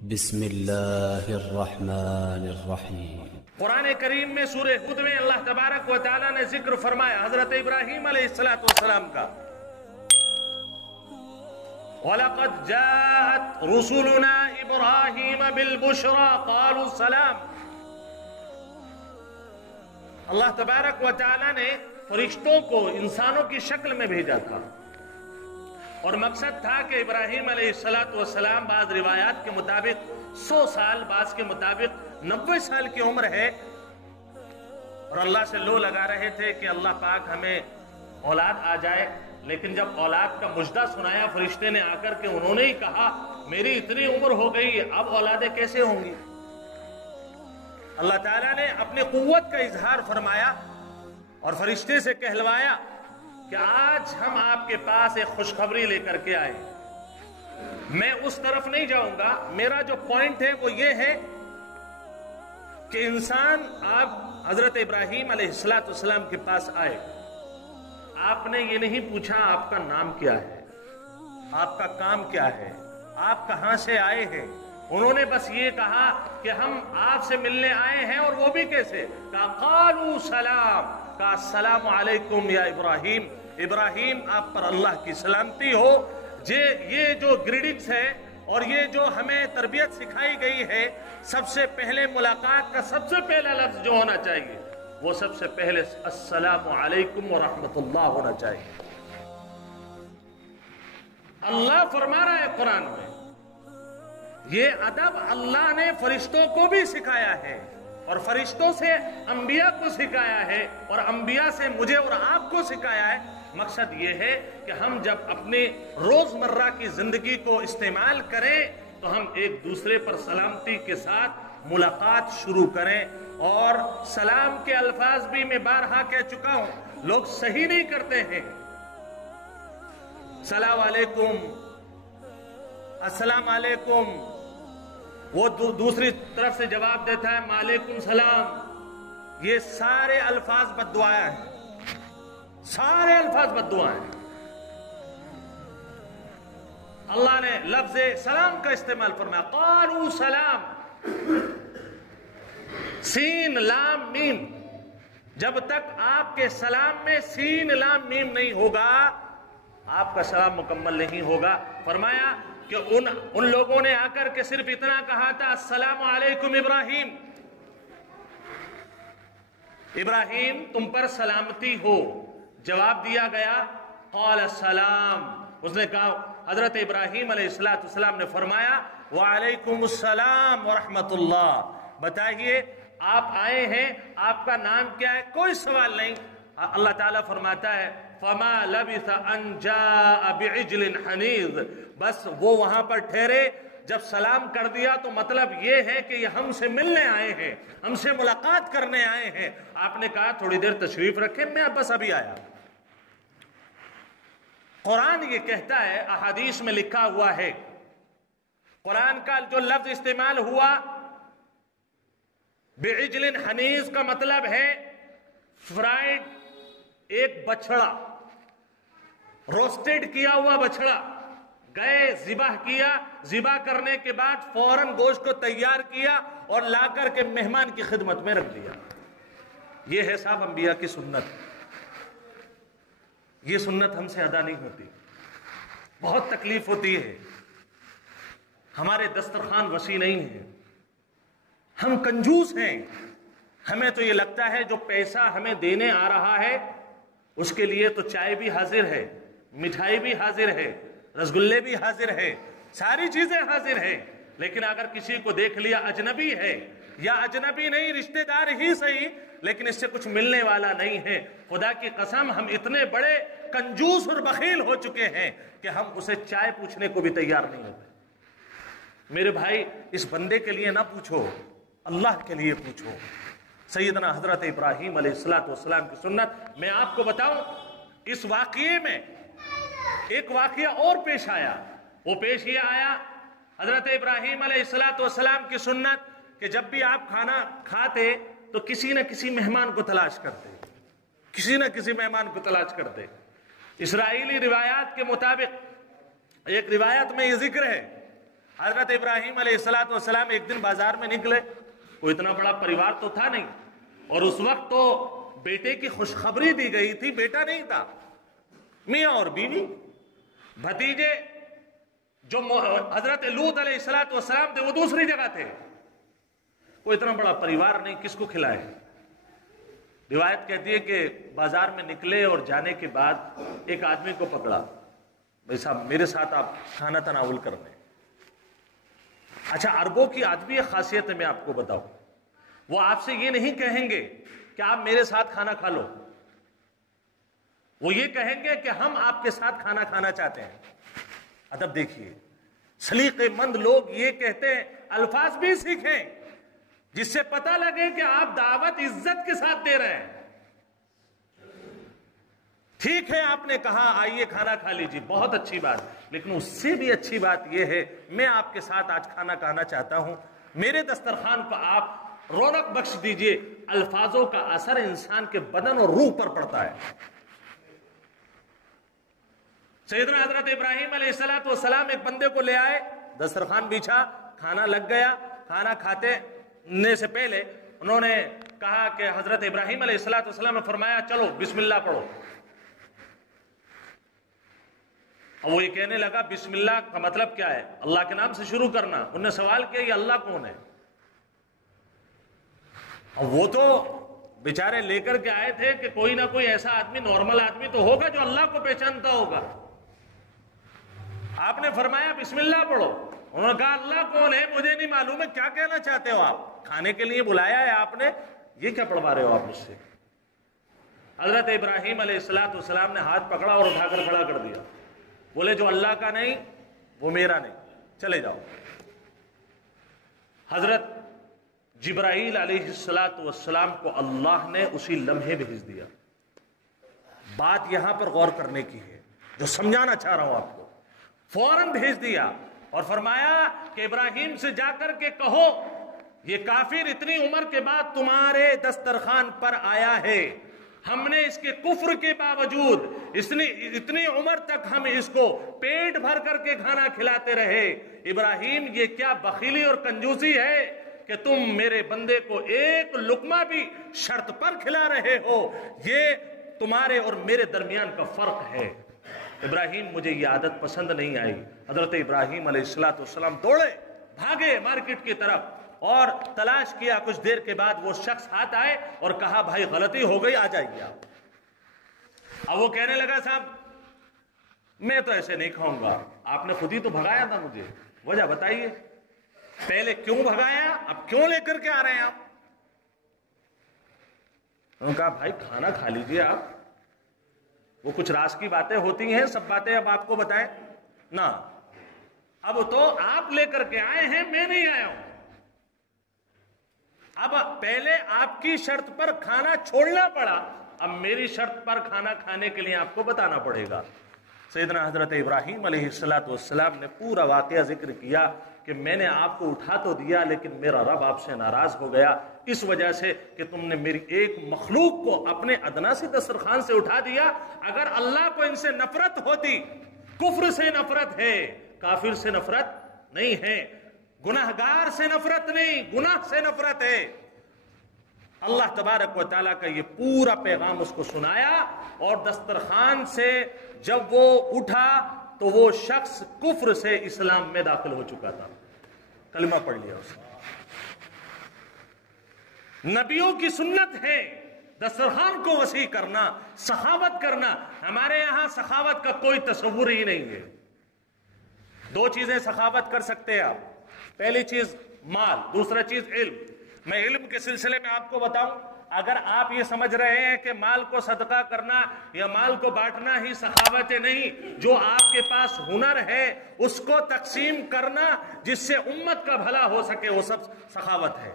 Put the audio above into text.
بسم اللہ الرحمن الرحیم۔ قرآن کریم میں سورہ ہود میں اللہ تبارک و تعالیٰ نے ذکر فرمایا حضرت ابراہیم علیہ السلام کا، وَلَقَدْ جَاءَتْ رُسُلُنَا إِبْرَاهِيمَ بِالْبُشْرَى قَالُوا السَّلَامَ۔ اللہ تبارک و تعالیٰ نے فرشتوں کو انسانوں کی شکل میں بھیجا تھا، اور مقصد تھا کہ ابراہیم علیہ السلام بعض روایات کے مطابق 100 سال، بعض کے مطابق 90 سال کی عمر ہے، اور اللہ سے لو لگا رہے تھے کہ اللہ پاک ہمیں اولاد آ جائے۔ لیکن جب اولاد کا مژدہ سنایا فرشتے نے آ کر کے، انہوں نے ہی کہا میری اتنی عمر ہو گئی، اب اولادیں کیسے ہوں گی؟ اللہ تعالیٰ نے اپنی قوت کا اظہار فرمایا اور فرشتے سے کہلوایا کہ آج ہم آپ کے پاس ایک خوشخبری لے کر کے آئے۔ میں اس طرف نہیں جاؤں گا، میرا جو پوائنٹ ہے وہ یہ ہے کہ انسان آپ حضرت ابراہیم علیہ السلام کے پاس آئے، آپ نے یہ نہیں پوچھا آپ کا نام کیا ہے، آپ کا کام کیا ہے، آپ کہاں سے آئے ہیں۔ انہوں نے بس یہ کہا کہ ہم آپ سے ملنے آئے ہیں، اور وہ بھی کیسے؟ کہا قالوا سلام، کہا السلام علیکم یا ابراہیم، ابراہیم آپ پر اللہ کی سلامتی ہو۔ یہ جو گریڈنگز ہے اور یہ جو ہمیں تربیت سکھائی گئی ہے، سب سے پہلے ملاقات کا سب سے پہلا لفظ جو ہونا چاہیے وہ سب سے پہلے السلام علیکم ورحمۃ اللہ ہونا چاہیے۔ اللہ فرما رہا ہے قرآن میں، یہ ادب اللہ نے فرشتوں کو بھی سکھایا ہے، اور فرشتوں سے انبیاء کو سکھایا ہے، اور انبیاء سے مجھے اور آپ کو سکھایا ہے۔ مقصد یہ ہے کہ ہم جب اپنے روزمرہ کی زندگی کو استعمال کریں تو ہم ایک دوسرے پر سلامتی کے ساتھ ملاقات شروع کریں۔ اور سلام کے الفاظ بھی میں بارہا کہہ چکا ہوں، لوگ صحیح نہیں کرتے ہیں۔ السلام علیکم، السلام علیکم، وہ دوسری طرف سے جواب دیتا ہے وعلیکم السلام۔ یہ سارے الفاظ بد دعائیں ہیں، سارے الفاظ بد دعائیں ہیں۔ اللہ نے لفظ سلام کا استعمال فرمایا، قالوا سلام، سین لام میم۔ جب تک آپ کے سلام میں سین لام میم نہیں ہوگا آپ کا سلام مکمل نہیں ہوگا۔ فرمایا کہ ان لوگوں نے آ کر کے صرف اتنا کہا تھا السلام علیکم ابراہیم، ابراہیم تم پر سلامتی ہو۔ جواب دیا گیا قال السلام، اس نے کہا، حضرت ابراہیم علیہ السلام نے فرمایا وعلیکم السلام ورحمۃ اللہ، بتائیے آپ آئے ہیں، آپ کا نام کیا ہے؟ کوئی سوال نہیں۔ اللہ تعالیٰ فرماتا ہے فما لبث ان جاء بعجل حنیظ، بس وہ وہاں پر ٹھہرے، جب سلام کر دیا تو مطلب یہ ہے کہ یہ ہم سے ملنے آئے ہیں، ہم سے ملاقات کرنے آئے ہیں۔ آپ نے کہا تھوڑی دیر تشریف رکھیں، میں بس ابھی آیا۔ قرآن یہ کہتا ہے، احادیث میں لکھا ہوا ہے، قرآن کا جو لفظ استعمال ہوا بعجل حنیظ کا مطلب ہے فرائیڈ، ایک بچڑا، روسٹڈ کیا ہوا بچڑا، گئے ذبح کیا، ذبح کرنے کے بعد فوراً گوشت کو تیار کیا اور لا کر کے مہمان کی خدمت میں رکھ دیا۔ یہ ہے صاحب انبیاء کی سنت۔ یہ سنت ہم سے ادا نہیں ہوتی، بہت تکلیف ہوتی ہے، ہمارے دسترخوان وسیع نہیں ہیں، ہم کنجوس ہیں۔ ہمیں تو یہ لگتا ہے جو پیسہ ہمیں دینے آ رہا ہے اس کے لیے تو چائے بھی حاضر ہے، مٹھائی بھی حاضر ہے، رسگلے بھی حاضر ہے، ساری چیزیں حاضر ہیں، لیکن اگر کسی کو دیکھ لیا اجنبی ہے، یا اجنبی نہیں رشتہ دار ہی صحیح لیکن اس سے کچھ ملنے والا نہیں ہے، خدا کی قسم ہم اتنے بڑے کنجوس اور بخیل ہو چکے ہیں کہ ہم اسے چائے پوچھنے کو بھی تیار نہیں ہوتے۔ میرے بھائی، اس بندے کے لیے نہ پوچھو، اللہ کے لیے پوچھو۔ سیدنا حضرت ابراہیم علیہ السلام کی سنت میں آپ کو بتاؤں، اس واقعے میں ایک واقعہ اور پیش آیا۔ وہ پیش یہ آیا، حضرت ابراہیم علیہ السلام کی سنت کہ جب بھی آپ کھانا کھاتے تو کسی نہ کسی مہمان کو تلاش کرتے، کسی نہ کسی مہمان کو تلاش کرتے۔ اسرائیلی روایات کے مطابق ایک روایت میں یہ ذکر ہے، حضرت ابراہیم علیہ السلام ایک دن بازار میں نکلے، کوئی اتنا بڑا پریوار تو تھا نہیں، اور اس وقت تو بیٹے کی خوشخبری دی گئی تھی، بیٹا نہیں تھا، میاں اور بیوی، بھتیجے جو حضرت لوط علیہ السلام تھے وہ دوسری جگہ تھے، کوئی اتنا بڑا پریوار نہیں، کس کو کھلائے؟ روایت کہتی ہے کہ بازار میں نکلے اور جانے کے بعد ایک آدمی کو پکڑا، بھائی صاحب میرے ساتھ آپ کھانا تناول کر لیں۔ اچھا، عربوں کی ادبی خاصیت میں آپ کو بتاؤں، وہ آپ سے یہ نہیں کہیں گے کہ آپ میرے ساتھ کھانا کھا لو، وہ یہ کہیں گے کہ ہم آپ کے ساتھ کھانا کھانا چاہتے ہیں۔ ادب دیکھیے، سلیقے مند لوگ یہ کہتے ہیں، الفاظ بھی سیکھیں جس سے پتہ لگے کہ آپ دعوت عزت کے ساتھ دے رہے ہیں۔ ٹھیک ہے، آپ نے کہا آئیے کھانا کھا لیجیے، بہت اچھی بات، لیکن اس سے بھی اچھی بات یہ ہے میں آپ کے ساتھ آج کھانا کھانا چاہتا ہوں، میرے دسترخوان کو آپ رونق بخش دیجئے۔ الفاظوں کا اثر انسان کے بدن اور روح پر پڑتا ہے۔ سیدنا حضرت ابراہیم علیہ السلام ایک بندے کو لے آئے، دسترخوان بچھا، کھانا لگ گیا۔ کھانا کھاتے سے پہلے انہوں نے کہا کہ حضرت ابراہیم علیہ السلام نے فرمایا چلو بسم اللہ پڑھو۔ اور وہ یہ کہنے لگا بسم اللہ کا مطلب کیا ہے؟ اللہ کے نام سے شروع کرنا۔ انہوں نے سوال کیا یہ اللہ کون ہے؟ اور وہ تو بیچارے لے کر کے آئے تھے کہ کوئی نہ کوئی ایسا آدمی، نارمل آدمی تو ہوگا جو اللہ کو پہچانتا ہوگا۔ آپ نے فرمایا بسم اللہ پڑھو۔ انہوں نے کہا اللہ کون ہے مجھے نہیں معلوم ہے، کیا کہنا چاہتے ہو آپ؟ کھانے کے لیے بلایا ہے آپ نے، یہ کیا پڑھوا رہے ہو آپ مجھ سے؟ حضرت ابراہیم علیہ السلام نے ہاتھ پکڑا اور اٹھا کر کھڑا کر دیا، بولے جو اللہ کا نہیں وہ میرا نہیں، چلے جاؤ۔ حضرت جبرائیل علیہ السلام کو اللہ نے اسی لمحے بھیج دیا۔ بات یہاں پر غور کرنے کی ہے، جو سمجھانا چاہ رہا ہوں آپ کو، فوراً بھیج دیا اور فرمایا کہ ابراہیم سے جا کر کے کہو یہ کافر اتنی عمر کے بعد تمہارے دسترخوان پر آیا ہے، ہم نے اس کے کفر کے باوجود اتنی عمر تک ہم اس کو پیٹ بھر کر کے کھانا کھلاتے رہے۔ ابراہیم یہ کیا بخیلی اور کنجوسی ہے کہ تم میرے بندے کو ایک لقمہ بھی شرط پر کھلا رہے ہو، یہ تمہارے اور میرے درمیان کا فرق ہے۔ ابراہیم مجھے یہ عادت پسند نہیں آئی۔ حضرت ابراہیم علیہ السلام دوڑے، بھاگے مارکیٹ کی طرف اور تلاش کیا۔ کچھ دیر کے بعد وہ شخص ہاتھ آئے اور کہا بھائی غلطی ہو گئی، آ جائیے آپ۔ اب وہ کہنے لگا صاحب میں تو ایسے نہیں کھاؤں گا، آپ نے خود ہی تو بھگایا تھا مجھے، وجہ بتائیے، پہلے کیوں بھگایا، اب کیوں لے کر کے آ رہے ہیں آپ؟ انہوں نے کہا بھائی کھانا کھا لیجئے آپ، وہ کچھ راز کی باتیں ہوتی ہیں، سب باتیں اب آپ کو بتائیں نا، اب تو آپ لے کر کے آئے ہیں، میں نہیں آیا ہوں۔ اب پہلے آپ کی شرط پر کھانا چھوڑنا پڑا، اب میری شرط پر کھانا کھانے کے لیے آپ کو بتانا پڑے گا۔ سیدنا حضرت ابراہیم علیہ السلام نے پورا واقعہ ذکر کیا کہ میں نے آپ کو اٹھا تو دیا لیکن میرا رب آپ سے ناراض ہو گیا اس وجہ سے کہ تم نے میری ایک مخلوق کو اپنے ادنا سے دسترخوان سے اٹھا دیا۔ اگر اللہ کو ان سے نفرت ہوتی، کفر سے نفرت ہے، کافر سے نفرت نہیں ہے، گناہگار سے نفرت نہیں، گناہ سے نفرت ہے۔ اللہ تبارک و تعالیٰ کا یہ پورا پیغام اس کو سنایا، اور دسترخوان سے جب وہ اٹھا تو وہ شخص کفر سے اسلام میں داخل ہو چکا تھا، کلمہ پڑھ لیا اس نے۔ نبیوں کی سنت ہے دسترخوان کو وسیع کرنا، سخاوت کرنا۔ ہمارے یہاں سخاوت کا کوئی تصور ہی نہیں ہے۔ دو چیزیں سخاوت کر سکتے ہیں آپ، پہلی چیز مال، دوسرا چیز علم۔ میں علم کے سلسلے میں آپ کو بتاؤں، اگر آپ یہ سمجھ رہے ہیں کہ مال کو صدقہ کرنا یا مال کو بانٹنا ہی سخاوت ہے، نہیں، جو آپ کے پاس ہنر ہے اس کو تقسیم کرنا جس سے امت کا بھلا ہو سکے وہ سب سخاوت ہے۔